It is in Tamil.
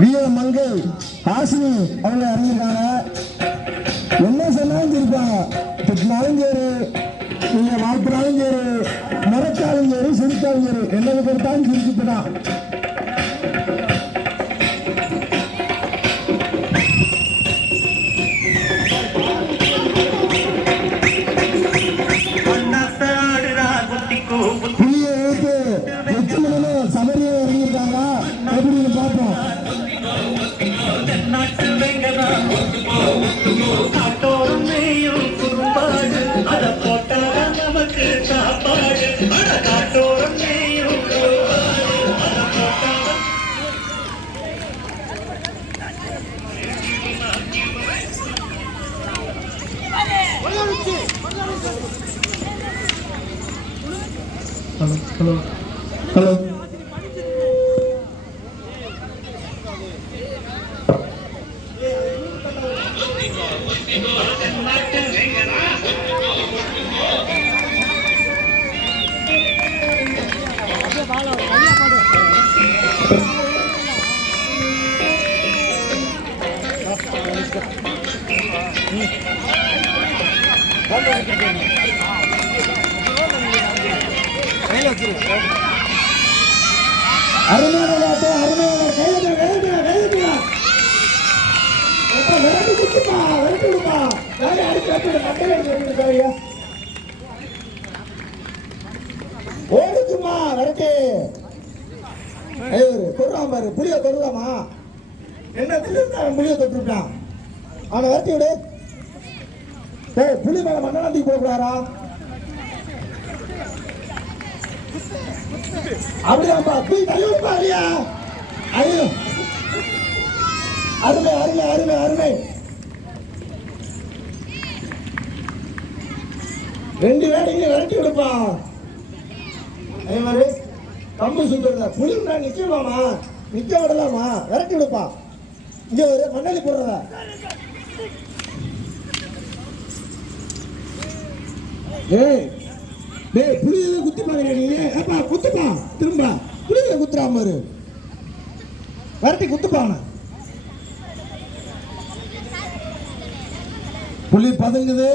வீர மங்கை ஹாசினி அவங்க இறங்கிருக்காங்க. என்ன சொன்னாலும் இருப்பாங்க. திட்டினாலும் சரி, நீங்க வாழ்த்தினாலும் சரி, மறக்காலும் சரி, சிரித்தாலும் சரி, என்னது கொடுத்தாலும் சிரிச்சுட்டுதான். புலியை எடுத்து வெற்றிமனும் சபரியை இறங்கியிருக்காங்க. எப்படின்னு பார்ப்போம். ஹலோ ஹலோ அருமையான விளையாட்டு, அருமையான விரட்டி குத்துப்பா, விரட்டி விடுப்பா, ஓடுச்சுமா விரட்டி. தொடுறான் பாரு, புளிய தொடுறாமா, என்ன புளிய தொட்டுட்டான். அவனை விரட்டி விடு. புளி மேல மண்ணாந்தி போடக்கூடாரா? அப்படியாப்பா, போய் தள்ளிவிடுப்பா இல்லையா? ஐயோ, அருமை அருமை அருமை அருமை. ரெண்டு வேலைக்கு விரட்டி விடுப்பா. அதே மாதிரி கம்பு சுத்துறத புளி நிக்க விடாமா, நிக்க விடலாமா, விரட்டி விடுப்பா. இங்க ஒரு மண்ணலி போடுறத. ஏய் டேய், புளியில குத்தி பாருங்க நீ. ஏப்பா குத்துப்பா, திரும்ப புளியில குத்துறாம பாரு, விரட்டி குத்துப்பான. புளி பதுங்குது.